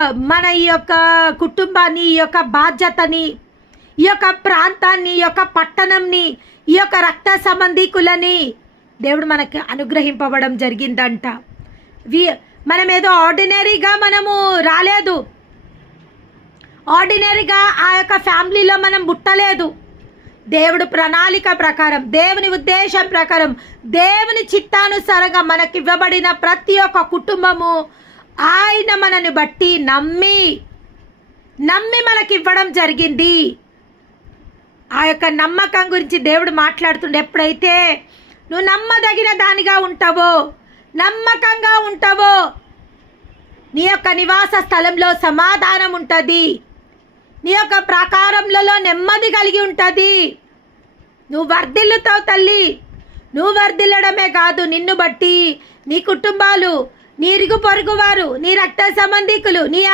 మన ఈ యొక్క కుటుంబాన్ని, ఈ యొక్క బాధ్యతని, ఈ యొక్క ప్రాంతాన్ని, ఈ యొక్క పట్టణంని, ఈ యొక్క రక్త సంబంధికులని దేవుడు మనకి అనుగ్రహింపబడం జరిగిందంట. మనం ఏదో ఆర్డినరీగా మనము రాలేదు, ఆర్డినరీగా ఆ యొక్క ఫ్యామిలీలో మనం పుట్టలేదు. దేవుడు ప్రణాళిక ప్రకారం, దేవుని ఉద్దేశం ప్రకారం, దేవుని చిత్తానుసారంగా మనకి ఇవ్వబడిన ప్రతి ఒక్క కుటుంబము ఆయన మనని బట్టి నమ్మి మనకి ఇవ్వడం జరిగింది. ఆ యొక్క నమ్మకం గురించి దేవుడు మాట్లాడుతుండే. ఎప్పుడైతే నువ్వు నమ్మదగిన దానిగా ఉంటావో, నమ్మకంగా ఉంటావో, నీ యొక్క నివాస స్థలంలో సమాధానం ఉంటుంది, నీ యొక్క ప్రాకారములలో నెమ్మది కలిగి ఉంటుంది. నువ్వు వర్ధిల్లుతావు తల్లి. నువ్వు వర్ధిల్లడమే కాదు, నిన్ను బట్టి నీ కుటుంబాలు, నీ ఇరుగు పొరుగు వారు, నీ రక్త సంబంధికులు, నీ